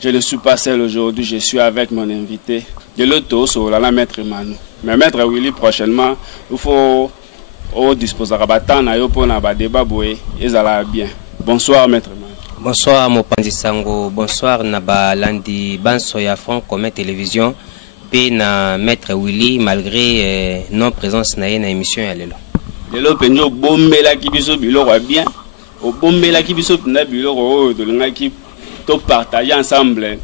je ne suis pas seul aujourd'hui, je suis avec mon invité. De l'auto, sur la maître Manu. Mais maître Willy, prochainement, il faut disposer de débat et ça va bien. Bonsoir maître Manu. Bonsoir Mopanzi Sango, bonsoir Naba Landi Bansoya Franck comme télévision. Pe na maître Willy malgré non présence na émission ya lelo. Lelo penjo bombela ki biso biloko bien. O bombela ki biso na biloko to linga ki to partager ensemble.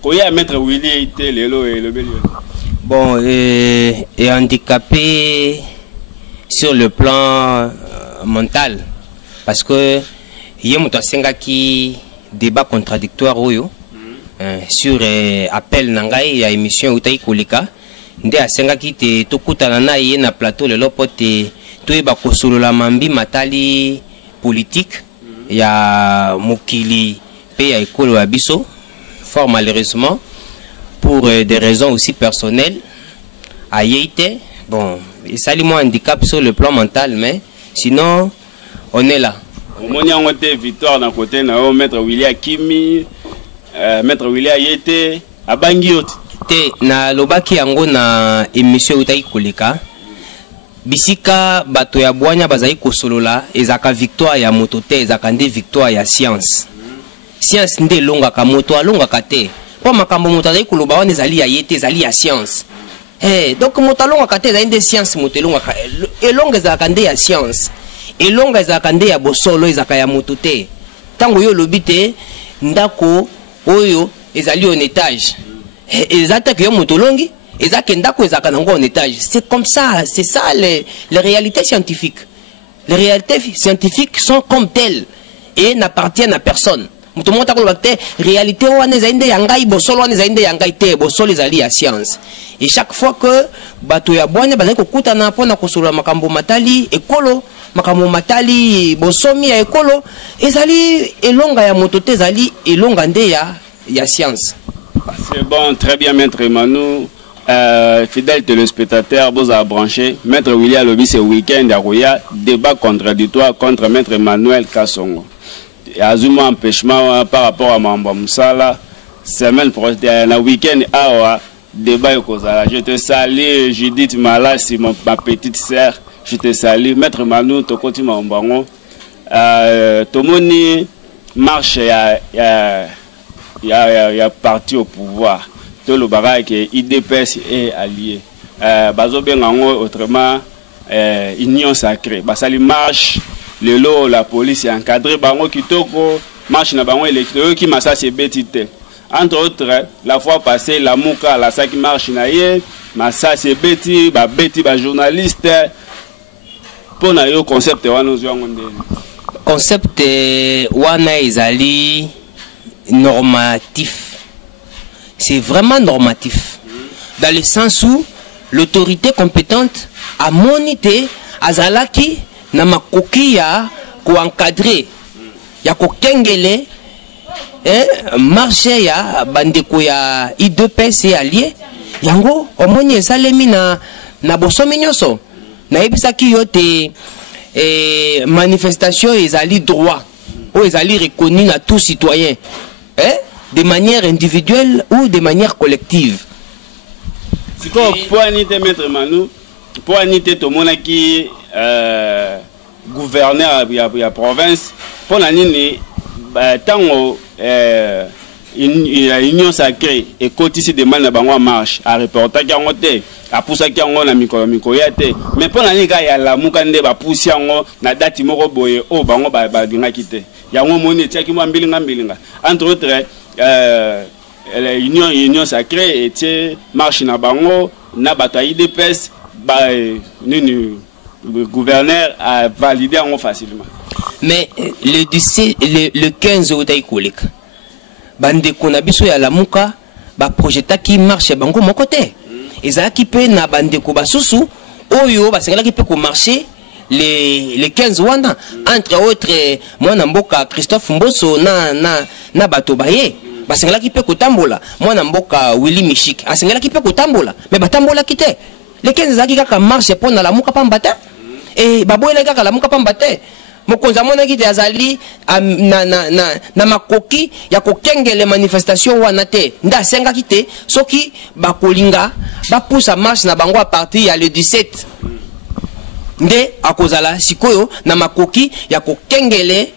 Ko ya maître Willy était lelo et le belio. Bon et handicapé sur le plan mental parce que yemuto senga ki débat contradictoire oyo. Sur appel nangai ya émission utai kolika nde asenga ki te tokutana na ye na plateau le lopote toyeba kosolola mambi matali politique ya mokili pe ya ekolo ya biso fort malheureusement pour des raisons aussi personnelles ayeite bon sali mo handicap sur le plan mental mais sinon on est là omoni ngote victoire na côté na o maître William Kimi maître William yete abangi yote te na lobaki yango na émission utai koleka bisika bato ya bwanya bazai kosolola ezaka victoire ya moto te ezaka nde victoire ya science science nde elongaka moto alongaka te po makambo moto azali koloba wana ezali ya ye te ezali ya science donc moto alongaka te ezali nde science moto elongaka elonga ezalaka nde ya science elonga ezalaka nde ya bosolo ezalaka ya moto te ntango oyo olobi te ndako oyo ezali en étage ezataka yo moto longi ezaka ndako ezaka nango en étage c'est comme ça c'est ça les réalités scientifiques les réalités scientifiques sont comme telles et n'appartiennent à personne moto mota ko bakte réalité wana ezali nde yangai bosolo wana ezali nde yangai te bosolo ezali ya science et chaque fois que bato ya bwana bazali kokutana pona kosolola makambo matali ekolo makambo matali bosomi ya ekolo ezali elonga ya moto te ezali elonga nde ya science. C'est bon, très bien maître Manu. Fidèle téléspectateur, vous avez branché maître William Lobby ce week-end à Roya, débat contradictoire contre maître Emmanuel Kassongo. Azuma empêchement par rapport à Mamba Moussala, semaine prochaine, le week-end à débat Kozala. Je te salue, Judith Mala, c'est ma petite sœur. Je te salue, maître Manu, tu continues à Mbango. Tout le monde marche, il y a parti au pouvoir. Tout le bagage qui est IDPS est allié. Autrement, union sacrée. Basali marche, le lot, la police est encadré. Bango kitoko marche na bango électoraux qui massa c'est bétité. Entre autres, la fois passée, la Mouka, la sa qui marche na ye, massa c'est béti, ba béti, ba journaliste. Pour na yo concept wana zwangonde. Concept wana izali normatif. C'est vraiment normatif. Dans le sens où l'autorité compétente a monité azalaki na makoki ya ko encadrer ya ko kengele marché ya bandeko ya IDPS allié yango omoni esalemi na bosomi nyoso na ebisaki yote manifestation ezali droit ou ezali reconnu na tout citoyen de manière individuelle ou de manière collective. Si quoi pour aniter maître Manu, pour aniter tout le monde qui gouverneur de la province, pour l'année tant union sacrée et côté ici demande à marche à reporter qui ont été à pousser qui ont na micro yate mais pour l'année il y a la mukande ba pousser na date moko boye o bango ba dinga kité ya ngo moni tia ki mo mbilinga entre autres union sacrée et marche na bango na bata IDPS ba le gouverneur a validé en facilement. Mais le 15 au Taïkolik, bande konabiso ya lamuka ba projeta qui marche bango mon côté. Eza qui peut na bande ko basusu oyo ba sengala qui peut ko marcher les 15 wana entre autres mwana mboka Christophe Mboso na bato baye ba sengala qui peut ko tambola mwana mboka Willy Michik a sengala qui peut ko tambola mais ba tambola kité les 15 zaki kaka marche pour na lamuka pambata et baboyela kaka lamuka pambata mokonzi amonaki te azali na makoki ya kokengele manifestation wana te nde asengaki te soki bakolinga bapusa marche na bango a partir ya le 17 nde akozala sikoyo na makoki ya kokengele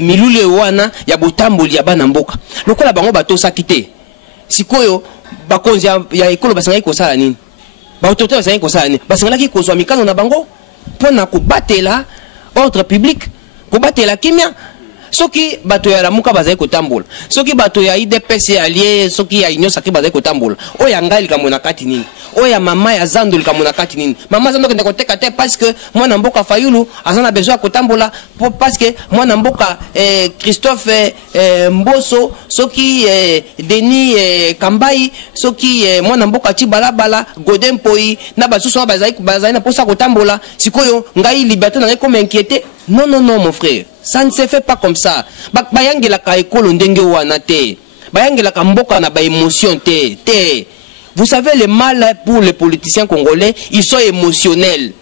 milule wana ya botamboli ya bana mboka lokola bango batosaki te sikoyo bakonzi ya ekolo basengaki kosala nini baautorité basengaki kosala nini basengelaki kozwa mikano na bango mpona kobatela ordre public kobatela kimia soki bato ya lamuka bazali kotambola soki bato ya IDPS allié soki ya union sacrée bazali kotambola oya ngai likambo na kati nini oya mama ya zando likambo na kati nini mama zando kende koteka te parce que mwana mboka Fayulu azana besoin kotambola parce que mwana mboka Christophe Mboso soki Denis Kambai soki mwana mboka Chibalabala Godin Poi na basusu bazali na posa kotambola sikoyo ngai liberté na ngai comme inquiété non mon frère. Ça ne se fait pas comme ça. Bayangela ka ekolo ndenge wana te. Bayangela ka mboka na ba émotion te. Vous savez le mal pour les politiciens congolais, ils sont émotionnels.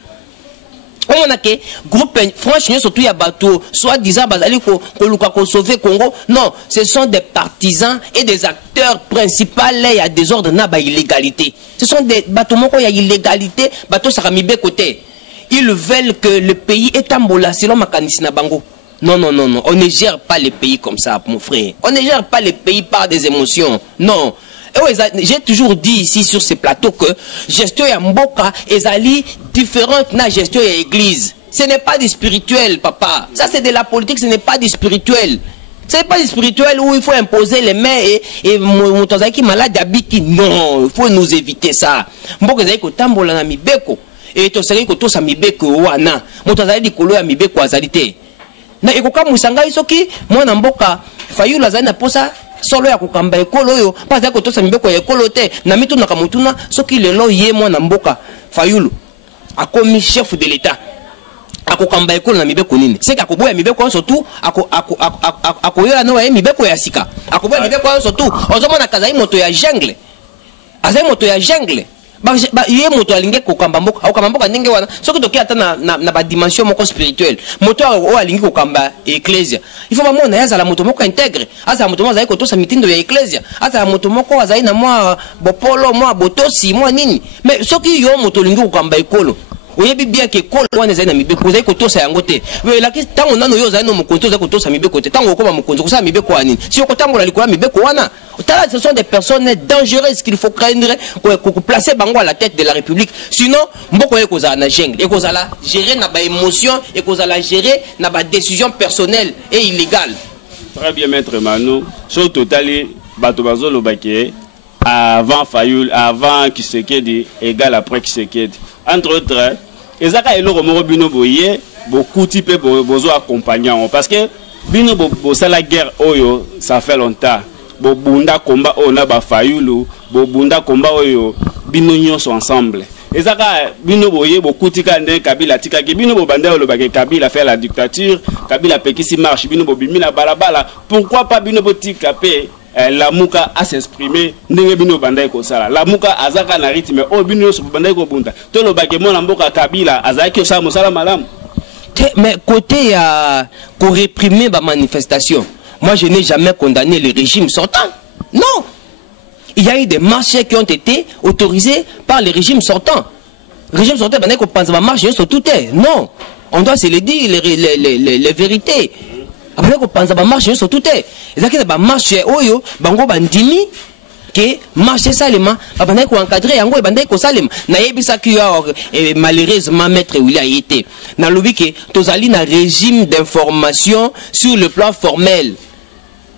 On a que groupe franchement surtout il y a bateau soit disant bazali ko luka ko sauver Congo. Non, ce sont des partisans et des acteurs principaux il y a des ordres na ba illégalité. Ce sont des bateaux moko il y a illégalité, bateau sakamibe côté. Ils veulent que le pays est embola selon Makanisina Bango. Non, on ne gère pas les pays comme ça, mon frère. On ne gère pas les pays par des émotions. Non. J'ai toujours dit ici sur ce plateau que gestion ya mboka ezali différente na gestion ya église. Ce n'est pas du spirituel, papa. Ça c'est de la politique, ce n'est pas du spirituel. Ce n'est pas du spirituel où il faut imposer les mains et Moutazaki malade abiki. Non, il faut nous éviter ça. Mboka ezali kotambola na mibeko. Et to seri ko to sa mibeko wana moto azali likolo ya mibeko azali te na ekoka musanga isoki mwana mboka Fayulu azali na posa solo ya kokamba ekolo oyo pas ko to sa mibeko ya ekolo te na mitu na kamutuna soki lelo ye mwana mboka Fayulu akomi chef de l'état akokamba ekolo na mibeko nini c'est akoboya mibeko surtout akoyola no ya mibeko ya sika akoboya mibeko surtout ozomona kazali moto ya jungle azali moto ya jungle ye moto alinge kokamba mboka okamba mboka ndenge wana soki toki ata na ba dimension moko spirituelle moto o alingi kokamba ecclesia il faut bamona yazala moto moko intègre azala moto moko azali kotosa mitindo ya ecclesia azala moto moko azali na mwa bopolo mwa botosi mwa nini mais soki yo moto alingi kokamba ekolo oyebi bien que ekolo wana ezali na mibeko ozali kotosa yango te lakini ntango nano yo ozali na mokonzi ozali kotosa mibeko te ntango okoma mokonzi kosala mibeko ya nini si okotambola likolo ya mibeko wana tala ce sont des personnes dangereuses qu'il faut craindre placer bango à la tête de la République sinon mboko ye kozala na jungle ekozala gérer na ba émotion ekozala gérer na ba décision personnelle et illégale. Très bien maître Manu sur totali bato bazolobaki avant Fayulu avant Kisekedi égal après Kisekedi entre autres ezaka eloko moko bino boye beaucoup type bozo accompagnant parce que bino bosala guerre oyo ça fait longtemps bobunda combat ona ba Fayulu bobunda combat oyo bino nyonso ensemble ezaka bino boye beaucoup tika nde Kabila tika ki bino bobanda olobake Kabila fait la dictature Kabila pekisi marche bino bobimi na balabala pourquoi pas bino botika pe Lamuka a s'exprimer ndenge bino bandai ko sala Lamuka azaka na rythme o bino so bandai ko bunta to lo bake mona mboka Kabila azaki ko sala mosala malamu mais côté ko réprimer ba manifestation moi je n'ai jamais condamné le régime sortant non il y a eu des marches qui ont été autorisées par le régime sortant bandai ko pensa ba marche sur tout est non on doit se le dire les vérités. Après qu'on pense à la marche sur tout est exactement la marche oyo bango bandimi que marche salement bandai ko encadrer yango e bandai ko salem na yebisa ki malheureusement maître William été na lobi que tozali na régime d'information sur le plan formel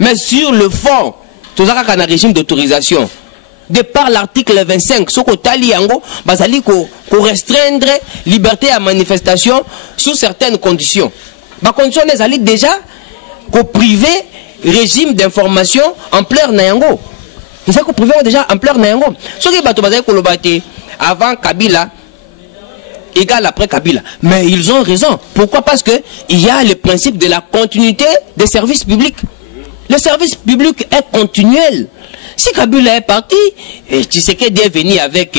mais sur le fond tozaka na régime d'autorisation de par l'article 25 soko tali yango bazali ko restreindre liberté à manifestation sous certaines conditions ba conditions les ali déjà qu'au privé régime d'information en plein nayango. C'est ça qu'au privé déjà en plein nayango. Ce qui est bateau bazai kolobate avant Kabila égal après Kabila. Mais ils ont raison. Pourquoi? Parce que il y a le principe de la continuité des services publics. Le service public est continuel. Si Kabila est parti, Tshisekedi est venu avec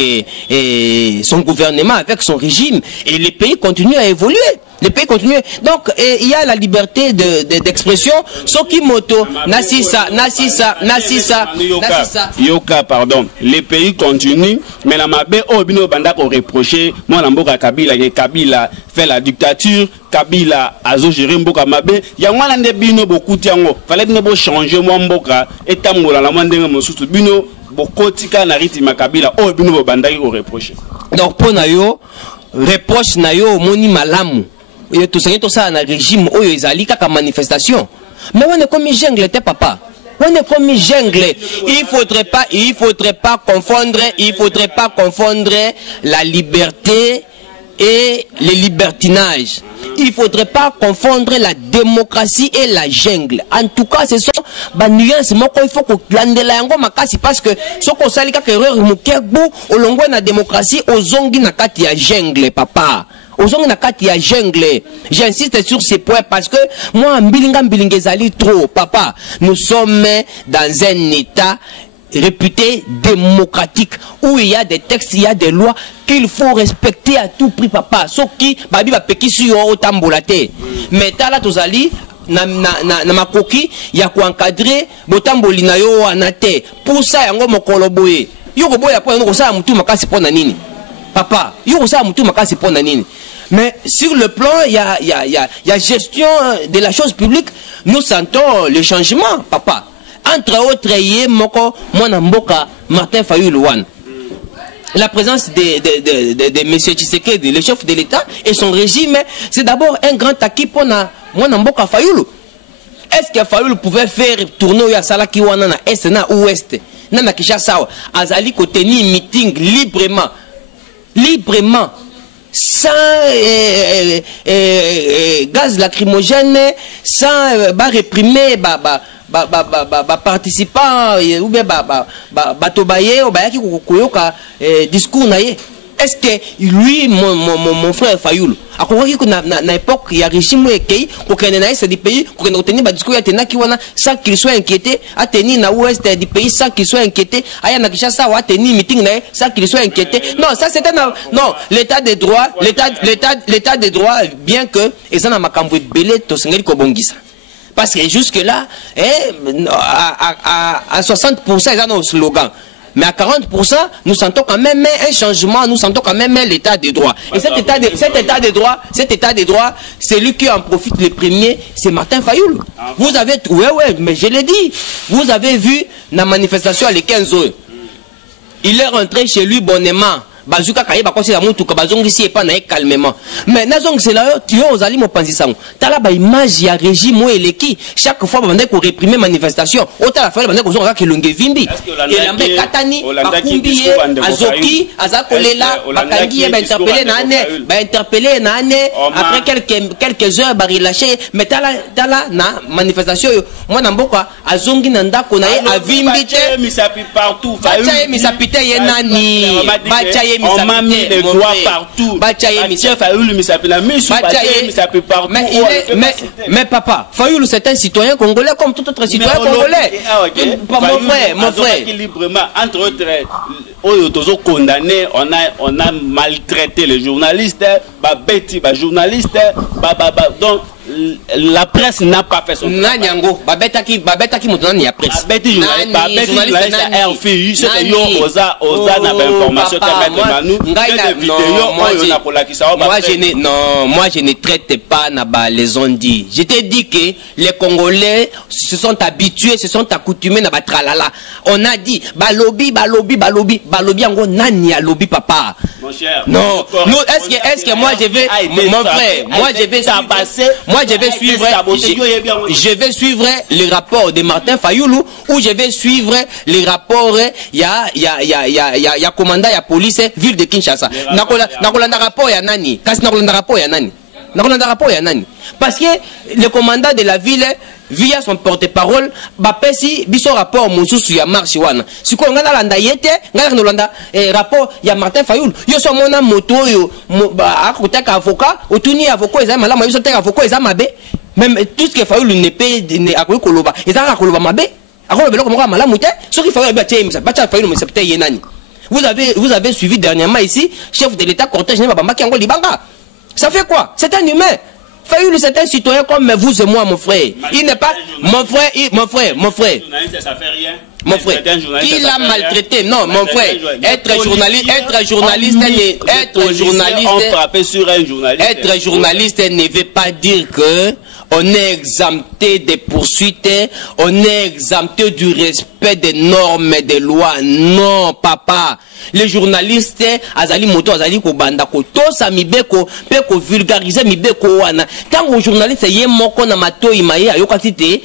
son gouvernement, avec son régime, et le pays continue à évoluer. Le pays continue. Donc, il y a la liberté d'expression. Ce qui moto, Nassisa. Yoka, pardon. Le pays continue, mais la mabe, Obino Bandak a reproché, moi, Namboka Kabila fait la dictature, Kabila a géré Mboka Mabe, Yamwana de Bino, beaucoup Tiango, fallait ne changer moi Mboka, et Tamola, la Mandinga Mosusu Bino, Bokotika, Nariti Makabila, Obino Bandak a reproché. Donc, pour Nayo, reproche Nayo, Moni Malamu. Tout ça dans le régime où ils allaient qu'à manifestation. Mais on est comme jungle, papa. On est comme jungle. Il faudrait pas confondre la liberté et le libertinage. Il faudrait pas confondre la démocratie et la jungle. En tout cas, ce sont des nuances. Il faut que parce que ce qu'on sait que erreur mukebu au longo na démocratie aux zongi na kati ya jungle, papa. J'insiste sur ces points parce que moi, Mbilingezali trop, papa. Nous sommes dans un état réputé démocratique où il y a des textes, il y a des lois qu'il faut respecter à tout prix, papa. Sauf qui, babi va péki sur au tambolate. Mais là, tozali na makoki, il y a quoi encadrer, botamboli na yo anate. Pour ça, yango mokolo boye. Yoko boye après, on ça mutu makasi pona nini. Papa, yoko ça mutu makasi pona nini. Mais sur le plan, il y a gestion de la chose publique. Nous sentons le changement, papa. Entre autres, Mboka, Martin Fayulu Wan. La présence de M. Tshisekedi, le chef de l'État, et son régime, c'est d'abord un grand acquis pour Mboka Fayulu. Est-ce que Fayulu pouvait faire tourner à Salaki Wana na Est na Ouest? Nana Kishasawa, Azali ko tenir meeting librement. Sans gaz lacrymogène, sans réprimer participants ou bien batobaye ou bien qui koyoka discours naie. Est-ce que lui, mon frère Fayulu, à quoi na époque il y a régime qui c'est des pays qui ont tenu discours sans qu'il soit inquiété, à tenir na ouest des pays sans qu'il soit inquiété, à na Kinshasa à tenir meeting sans qu'il soit inquiété. Non, ça c'était non, l'état des droits, l'état des droits, bien que et ça na makambo belé to sengeli ko bongisa. Parce que jusque là, à 60% ils ont un slogan. Mais à 40%, nous sentons quand même un changement, nous sentons quand même l'état des droits. Et cet état des droits, c'est lui qui en profite le premier, c'est Martin Fayulu. Vous avez, mais je l'ai dit, vous avez vu la manifestation à les 15 heures. Il est rentré chez lui bonnement. Bazuka Kayeba Kosi la Moutou, Kabazong ici et pas naï calmement. Mais Nazong c'est là, tu as osali mon pensisang. T'as là, image, il y a régime, moi et l'équipe. Chaque fois, on va réprimer manifestation. Autant la fois, on va dire que l'on vimbi. Et l'ambé Katani, Bakumbi, Azoki, Azakolela, Bakangi, interpellé, après quelques heures, relâché. Mais t'as là, na manifestation, moi, Namboka, Azongi Nanda, qu'on a à vimbi. Partout. Misapite, Yenani, Bachaye. On m'a mis les doigts partout. Mais papa, Fayulu c'est un citoyen congolais comme tout autre citoyen congolais. Mon frère. Librement, entre autres, condamné, on a maltraité les journalistes, donc la presse n'a pas fait son travail. Nanyango, babetaki mutana ni presse. Babeti journaliste RFI, c'est que yo oza na information moi je ne traite pas les on-dit. Je t'ai dit que les Congolais se sont habitués, se sont accoutumés na batralala. On a dit balobi ango nani ya lobi papa. Mon cher. Non, est-ce que moi je vais mon frère, je vais suivre les rapports de Martin Fayulu ou je vais suivre les rapports il y a commandant ya police ville de Kinshasa. Nakolanda rapport ya nani? Kasi nakolanda rapport ya nani? Parce que le commandant de la ville via son porte-parole bapesi biso rapport mususu ya marche wana. Siko ngana landa yete, ngana landa rapport ya Martin Fayulu. Yo so mona moto yo akutaka avocat, otuni avocat eza malama, yo teka avocat eza mabe. Même tout ce que Fayulu ne peut akoyi koloba, eza koloba mabe. Akolo beloko moko malamu te, ce qui Fayulu bacha Fayulu mais c'est peut-être yenani. Vous avez suivi dernièrement ici chef de l'État cortège ne babamba ki yango libanga. Ça fait quoi? C'est un humain. Fayoulou, c'est un citoyen comme vous et moi, mon frère. Il n'est pas... Mon frère. Ça fait rien. Mon frère, qui l'a maltraité? Non, mon frère, être journaliste ne veut pas dire que on est exempté des poursuites, on est exempté du respect des normes et des lois. Non, papa. Les journalistes, azali moto, azali ko banda ko tosa mibeko, pe ko vulgariser mibeko wana. Tant que journaliste yé moko na mato imaye ayokati te,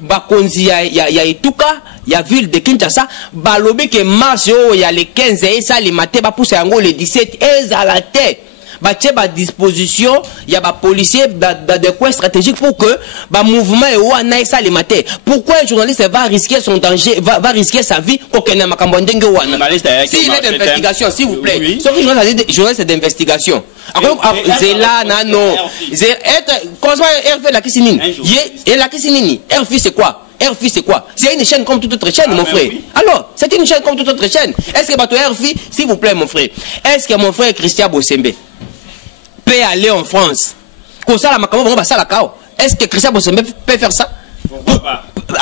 bakonzi ya etuka ya ville de Kinshasa balobi ke marche o ya le 15 et ça le matin ba pousse yango le 17 ezalate ba tie ba disposition ya ba policier dans des coins stratégiques pour que ba mouvement e wana ça le matin. Pourquoi un journaliste va risquer son danger, va risquer sa vie pour qu'il n'ait pas ndenge wana? Si il est d'investigation, s'il vous plaît. Ce que journaliste d'investigation. C'est là nano. C'est être comment RF la kisinini. Et la kisinini. RF c'est quoi? RFI c'est quoi? C'est une chaîne comme toute autre chaîne, mon frère. Oui. Alors, c'est une chaîne comme toute autre chaîne. Est-ce que bateau RFI, s'il vous plaît, mon frère, est-ce que mon frère Christian Bosembe peut aller en France? Est-ce que Christian Bosembe peut faire ça? Pourquoi pas? Mon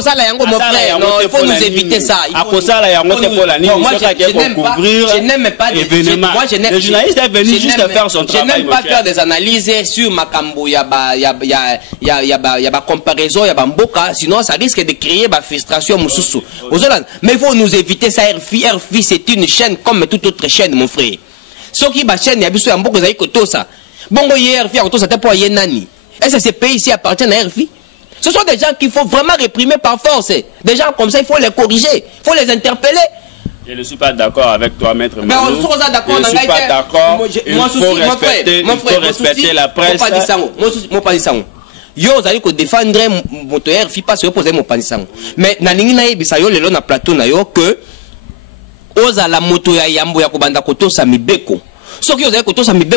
frère, non, il faut nous éviter ça. Je n'aime pas le journaliste est venu juste faire son travail. Je n'aime pas faire des analyses sur Makambo, il y a comparaison, il y a mboka, sinon ça risque de créer ma frustration. Mais il faut nous éviter ça. RFI c'est une chaîne comme toute autre chaîne, mon frère. Ce qui est chaîne, il y a besoin de ça. Bon, RFI, c'est pour Yenani. Est-ce que ces pays ici appartiennent à RFI? Ce sont des gens qu'il faut vraiment réprimer par force. Des gens comme ça, il faut les corriger, il faut les interpeller. Je ne suis pas d'accord avec toi, maître Manu. Je ne suis pas d'accord. Il faut respecter la presse. Mon panisango. Yo, vous allez défendre mon RFI parce que vous posez mon panisango. Mais naningi na yebisa yo lelo na plateau na yo que oza la moto ya yambo ya kobanda koto sa mibeko. Ce qui vous avez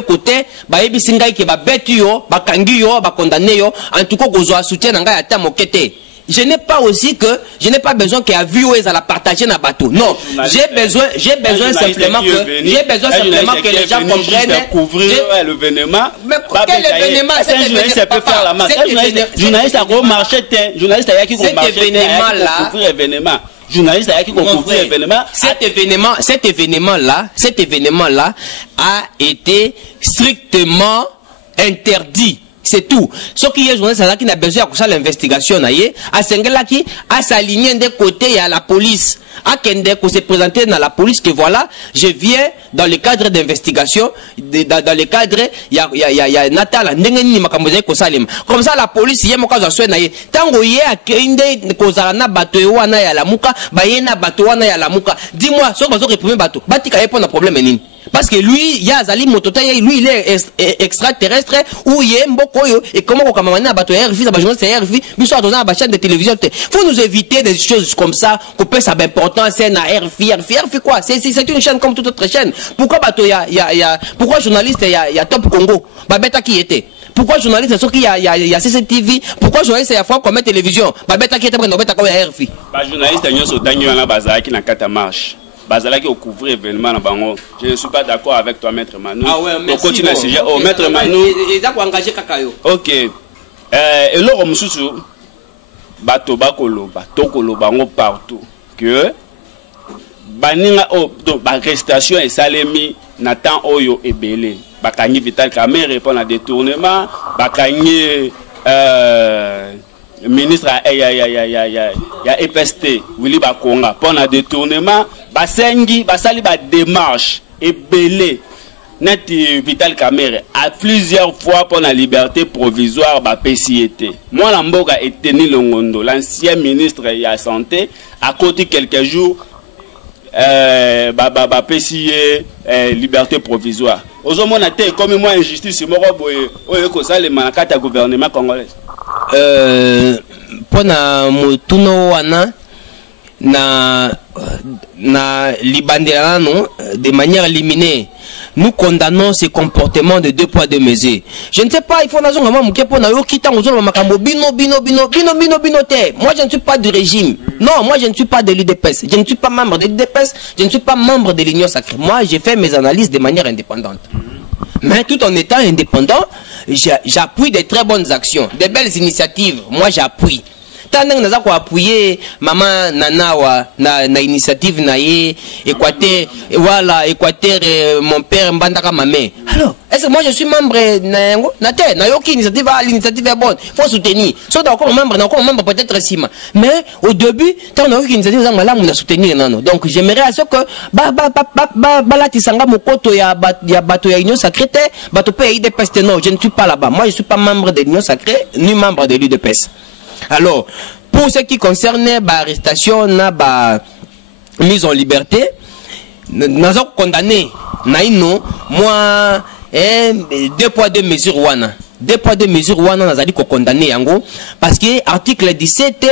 côté, bah ebi singai ke ba betu yo, ba kangi yo, ba condamné yo, en tout cas gozo a soutien nanga ya ta mokete. Je n'ai pas aussi que je n'ai pas besoin qu'il y a vu où ils la partager dans bateau. Non, j'ai besoin simplement que les gens comprennent couvrir l'événement. Mais quel événement? Un journaliste peut faire la marche. Journaliste a gros marché, journaliste a qui gros marché. Cet événement là. Journaliste qui comprend l'événement. Cet événement là a été strictement interdit. C'est tout. Ce qui est journaliste qui n'a besoin de l'investigation, à Sengela qui a s'aligné des côtés, il y a la police. À Kende, qu'on s'est présenté dans la police, que voilà, je viens dans le cadre d'investigation, dans le cadre, il y a Natal, comme ça, la police, il y a mon cas de soin, tango y a Kende, Kozarana, Bato, Wana, ya la Mouka, Bayena, Bato, Wana, ya la Mouka. Dis-moi, ce que vous avez répondu, Bato, Batika, il y a un problème, parce que lui, il y a Zali Motote, lui, il est extraterrestre, ou il est Mbokoyo, et comment on commence à battre RFI, à battre RFI, nous sommes dans la chaîne de télévision. Faut nous éviter des choses comme ça, qu'on peut ça d'importance, c'est à RFI quoi? C'est une chaîne comme toute autre chaîne. Pourquoi bateau pourquoi journaliste il y a Top Congo? Babeta qui était? Pourquoi journaliste c'est qu'il y a CCTV? Pourquoi journaliste il y a fois comme télévision? Babeta qui était pour nous mettre comme RFI? Journaliste il y a ce dernier là bazar qui n'a qu'à marche. Bazala qui au couvrir événement na bango. Je ne suis pas d'accord avec toi, maître Manu. Ah ouais, merci. On continue le sujet. Oh, maître Manu. Ils ont engagé Kakayo. Ok. Et là, on me soutient. Bato bakoloba, tokoloba bango partout. Que baninga donc arrestation et salemi Nathan Oyo et Belé. Bakangi Vital Kamerhe répond à détournement. Bakangi ministre ya EPST Willy Bakonga pour un détournement basengi basali ba démarche et belé net Vital Kamerhe à plusieurs fois pour la liberté provisoire ba PCT. Moi la mboka Eteni Longondo, l'ancien ministre de la santé, a côté quelques jours PCA liberté provisoire. Aujourd'hui on a comme moi injustice moko boye oyo ko sale manakata gouvernement congolais. Pona motuno wana na libandela non de manière éliminée. Nous condamnons ces comportements de deux poids deux mesures. Je ne sais pas, il faut nazo ngama muke pona yo kita ngozolo makambo bino te. Moi je ne suis pas du régime. Non, moi je ne suis pas de l'UDPS. Je ne suis pas membre de l'UDPS, je ne suis pas membre de l'Union sacrée. Moi, j'ai fait mes analyses de manière indépendante. Mais tout en étant indépendant, j'appuie des très bonnes actions, des belles initiatives. Moi, j'appuie. Tant que nous avons appuyé maman Nana na initiative na Équateur, voilà, Équateur, mon père Mbandaka Mamé. Alors, est-ce que moi je suis membre na terre, na yoki initiative, l'initiative est bonne, il faut soutenir. Soit encore membre peut-être Sima. Mais au début, tant on a eu une initiative, on a soutenir nano. Donc j'aimerais à ce que la tisanga mokoto ya bato ya union sacrée, bato pays de peste non, je ne suis pas là-bas. Moi je suis pas membre de l'union sacrée ni membre de l'UDPS. Alors, pour ce qui concerne l'arrestation, la mise en liberté, nous avons condamné, moi, 2 poids 2 mesures wana. 2 poids 2 mesures wana, nous avons condamné, parce que l'article 17,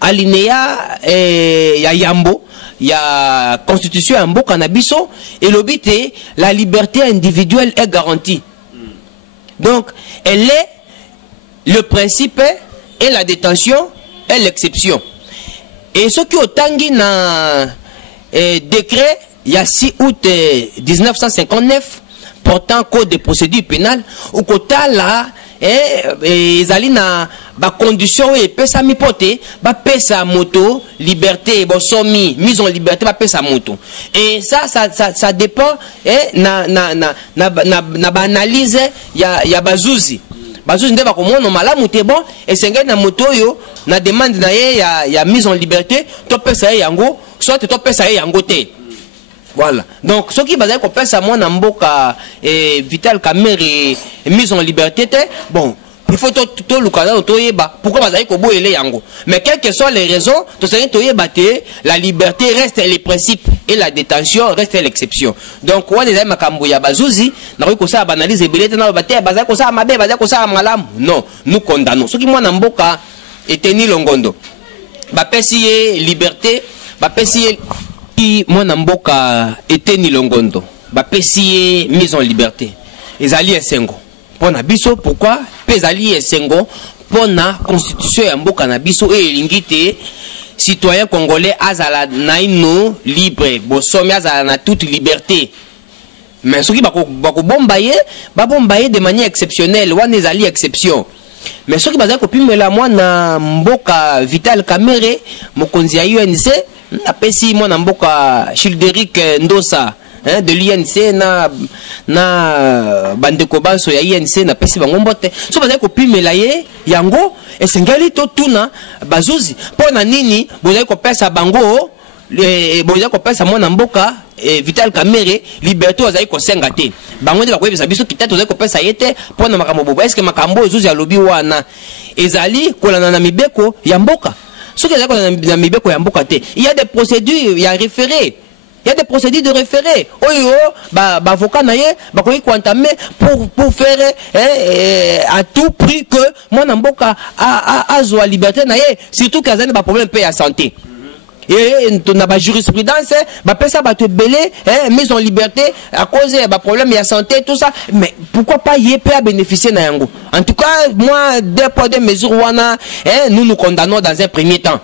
alinéa, ya Yambo, il y a constitution Yambo Cannabiso, et le but est, la liberté individuelle est garantie. Donc, elle est, le principe est, et la détention est l'exception. Et ce qui est au Tanguy dans décret, il y a 6 août 1959 portant code de procédure pénale, au côté là, ils allaient dans la condition et pesa mi pote, pesa moto, liberté, somi, mise en liberté, pesa moto. Et ça dépend, na analyse, il y a bazouzi. Bazouzi ndeba komono malamu te bon et sengai na moto yo na demande na ye ya mise en liberté to pesa yango soit to pesa yango te. Voilà. Donc ce qui bazai ko pesa moi na mboka Vital Kamerhe mise en liberté te bon il faut tout le cadre pourquoi bazai ko boyele yango mais quelles que soient les raisons to sengai to yeba te la liberté reste les principes et la détention reste l'exception. Donc on est makambo ya bazouzi na ko ça analyse belete na bate bazai ko ça mabe bazai ko ça malamu non nous condamnons ce qui moi na mboka eteni longondo bapesi liberté bapesi moi na mboka eteni longondo bapesi mise en liberté ezali esengo pona biso pourquoi pezali esengo pona constitution ya mboka na biso e lingite citoyen congolais azala naino libre bosomi azala na toute liberté mais ce qui bako bombaye de manière exceptionnelle wana ezali exception mais ce qui bazali kopimela moi na mboka Vital Kamerhe mokonzi ya UNC apesi moi na mboka Childeric Ndosa de l'INC na bandeko banso ya INC na pesi bango mbote so bazali kopimela ye yango esengeli to tuna bazuzi pona nini bozali kopesa bango bozali kopesa mwana mboka Vital Kamerhe liberté ozali kosenga te bango nde bakoyebisa biso kitatu ozali kopesa ye te pona makambo bobo eske makambo ezuzi alobi wana ezali kolanda na mibeko ya mboka soki ezali kolanda na mibeko ya mboka te il y a des procédures ya référé. Il y a des procédures de référé. Oyo, avocat naye, bakoyi entamer pour faire à tout prix que moi n'amboka a zoa liberté naye, surtout qu'il y a des problèmes de santé. Et dans la jurisprudence, ça va te belé, mise en liberté à cause des problèmes de santé, tout ça. Mais pourquoi pas y à bénéficier nayango? En tout cas, moi, 2 poids 2 mesures, nous nous condamnons dans un premier temps.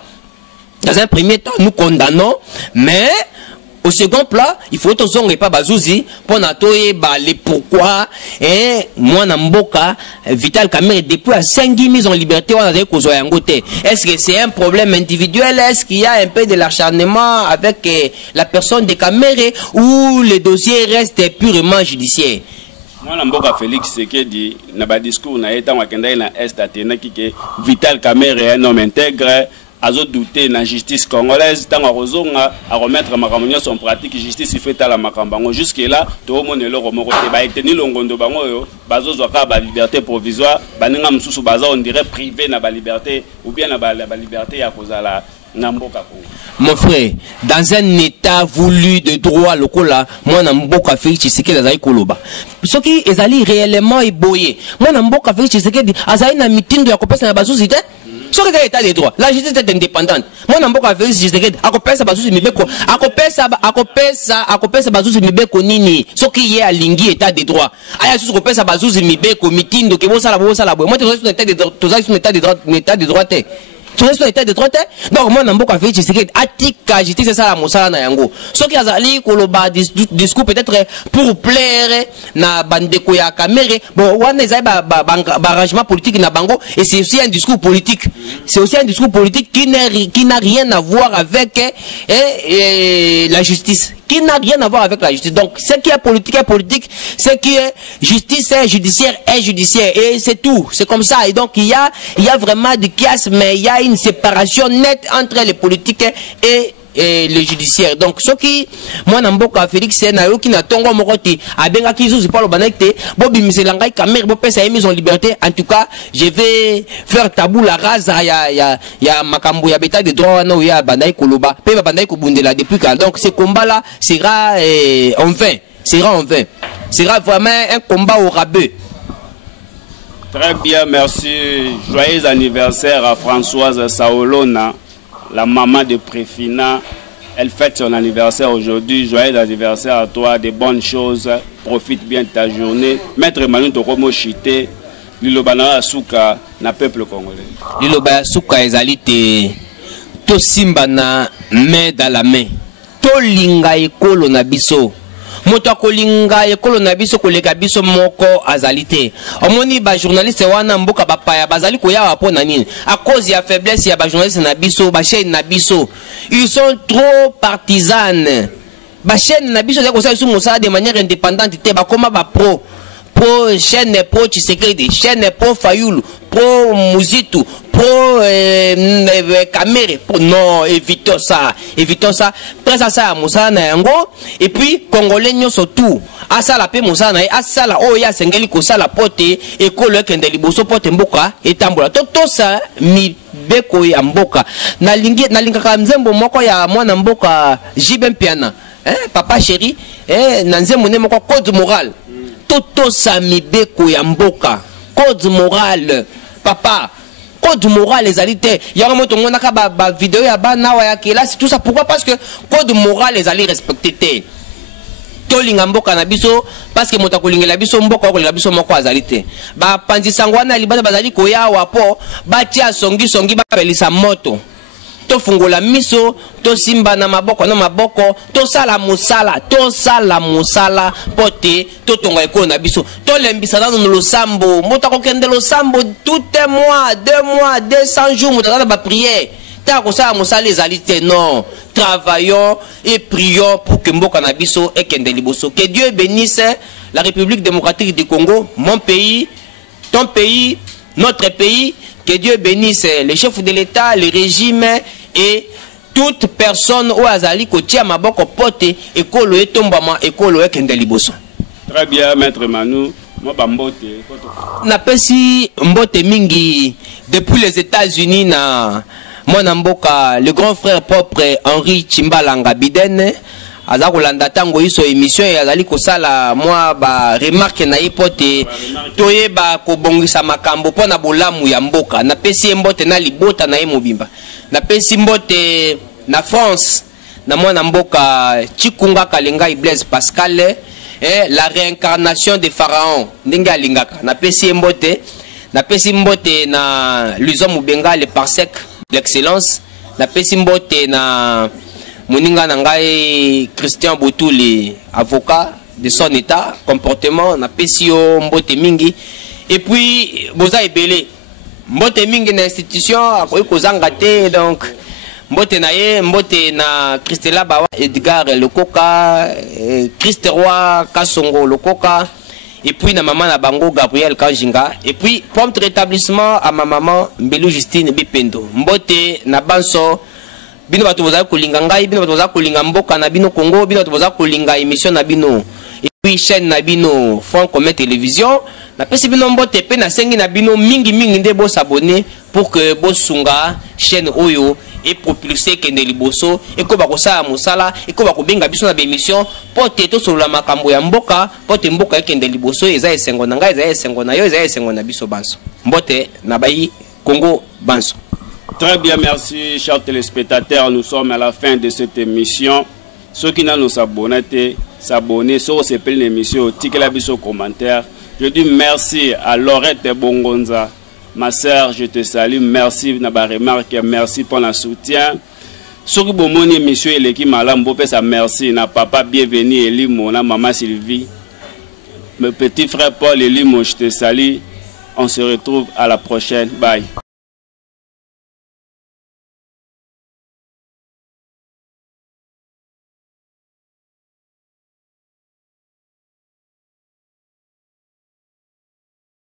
Dans un premier temps, nous condamnons, mais au second plan, il faut que nous pas bazouzi pour les pourquoi moi Namboka Vital Kamerhe depuis à 5 mises en liberté est-ce que c'est un problème individuel, est-ce qu'il y a un peu de l'acharnement avec la personne de Kamerhe ou le dossier reste purement judiciaire? Moi Namboka Félix Tshisekedi na ba discours na eta wakenda na est atena que Vital Kamerhe est un homme intègre à douter la justice congolaise tant à remettre ma son pratique justice il fait à la macambango jusque là tout le monde est là comme tenir longondo bango bazo zoka liberté provisoire baninga msusu baza on dirait privé na ba liberté ou bien na ba liberté ya kozala namboka ko. Mon frère, dans un état voulu de droit lokola moi namboka Félix Tshisekedi azali koloba ce qui ezali réellement eboyé moi namboka Félix Tshisekedi azali na mitindo ya kopesa na bazuzi te. Ce que c'est l'état des droits, la justice est indépendante. Moi, je n'ai Félix Tshisekedi, akopesa bazuzi mibeko, akopesa bazuzi mibeko nini. Ce qui est à lingi état des droits. Aya sous akopesa bazuzi mibeko mitindo ke bosala. Moi, tu es sur l'état des droits, tu restes sur l'état de droit. Donc moi Namboka Félix Tshisekedi atika justice ça la mosala na yango. Ce qui azali koloba discours peut-être pour plaire na bandeko ya Kamere. Bon wana ezali ba arrangement politique na bango et c'est aussi un discours politique. C'est aussi un discours politique qui n'a rien à voir avec la justice. Qui n'a rien à voir avec la justice. Donc, ce qui est politique est politique, ce qui est justice est judiciaire est judiciaire. Et c'est tout. C'est comme ça. Et donc, il y a vraiment du chaos, mais il y a une séparation nette entre les politiques et le judiciaire. Donc, ce qui, moi, Namboka Félix, c'est Nayo qui n'a tongo mokoti, abenga kizu, c'est pas le banacte, Bobi Miselangai, Kamer, Bopé, ça a mis en liberté. En tout cas, je vais faire tabou la race, ya Makambo, ya beta de droit, no, ya Bandaï Koloba, Peba Bandaï Kobundela, depuis quand. Donc, ce combat-là sera en vain. Sera en vain. Sera vraiment un combat au rabais. Très bien, merci. Joyeux anniversaire à Françoise Saolona, la maman de Préfina. Elle fête son anniversaire aujourd'hui. Joyeux anniversaire à toi, de bonnes choses. Profite bien de ta journée. Maître Emmanuel Tokomo Chité, Lilobana Souka, na peuple congolais. Lilobana Souka ezalite to simba na main dans la main. To linga ekolo na biso. Moto akolinga ekolo na biso koleka biso moko azalite. Omoni ba journaliste wana mboka bapaya bazali koya po na nini? À cause ya faiblesse ya ba journaliste na biso, ba chaîne na biso. Ils sont trop partisanes. Ba chaîne na biso zako sa mosala de manière indépendante te ba koma ba pro chaîne pro Tshisekedi, chaîne pro Fayulu, pro Muzitu, pro Kamere. Non, évitons ça. Presse ça à Moussa na yango. Et puis Congolais surtout. Asa la paix Moussa na asa la oya sengeli ko sala pote et ko le kende liboso pote mboka etambola. Toto ça mi beko ya mboka. Na linga ka nzembo moko ya mwana mboka Jibem Piana. Papa chéri, na nzembo ne moko code moral. Toto samibeko ya mboka code moral papa code moral les alités il y a vraiment tout le monde a ba vidéo ya bana wa ya kelasi tout ça pourquoi parce que code moral les ali respecter to linga mboka na biso parce que mota kolingela biso mboka ko biso moko azalité ba panzisangwa na libana bazali ko ya wapo ba tia songi ba pelisa moto to fungola miso to simba na maboko to sala musala pote to tonga eko na biso to lembisa na no losambo moto ko kende losambo tout un mois 2 mois 200 jours moto na ba prière ta ko sala musala ezalité non travaillons et prions pour que mboka na biso e kende liboso. Que Dieu bénisse la République démocratique du Congo, mon pays, ton pays, notre pays. Que Dieu bénisse les chefs de l'État, le régime et toute personne au azali kotia maboko pote ekolo etombama ekolo ekende liboso. Très bien, maître Manu. Moi bambote. Na pesi mbote mingi depuis les États-Unis na mwana mboka le grand frère propre Henri Chimbalanga Biden. Aza kolanda tango iso émission ya azali kosala moi ba remarque na ipote toye ba kobongisa makambo pona bolamu ya mboka na pesi mbote na libota na mobimba na pesi mbote na France na mwana mboka Chikunga Kalenga Blaise Pascal la réincarnation de Pharaon ndenge alingaka na pesi mbote na Luiso Mubenga le parsec l'excellence na pesi mbote na Moninga Nangai Christian Boutouli, avocat de son état, comportement, na pesio mbote mingi. Et puis, Boza Ebele, mbote mingi na institution, akoy kozangate, donc, mbote na Christela Bawa, Edgar Lokoka, Christ Roi, Kasongo Lokoka, et puis na maman na bango Gabriel Kanjinga, et puis, prompt rétablissement à ma maman Mbelou Justine Bipendo, mbote na Banso, bino bato boza kolinga ngai bino bato boza kolinga mboka na bino Congo bino bato boza kolinga émission na bino et puis chaîne na bino Franc comme télévision na pesi bino mbote pe na sengi na bino mingi nde bo s'abonner pour que bo sunga chaîne oyo et propulser kende liboso et ko ba kosala musala et ko ba kobenga biso na ba émission pote to solo la makambo ya mboka pote mboka kende liboso eza esengo na ngai eza esengo na yo eza esengo na biso banso mbote na bayi Congo banso. Très bien, merci, chers téléspectateurs. Nous sommes à la fin de cette émission. Ceux qui n'ont pas s'abonner, ceux qui l'émission, ticket la biso commentaire. Je dis merci à Laurette Bongonza, Ma sœur, je te salue. Merci na ba remarque, merci pour le soutien. Soki bomoni émission eleki malam bo pesa merci na papa bienvenue Elimo na maman Sylvie. Mes petits frères Paul Elimo, je te salue. On se retrouve à la prochaine. Bye.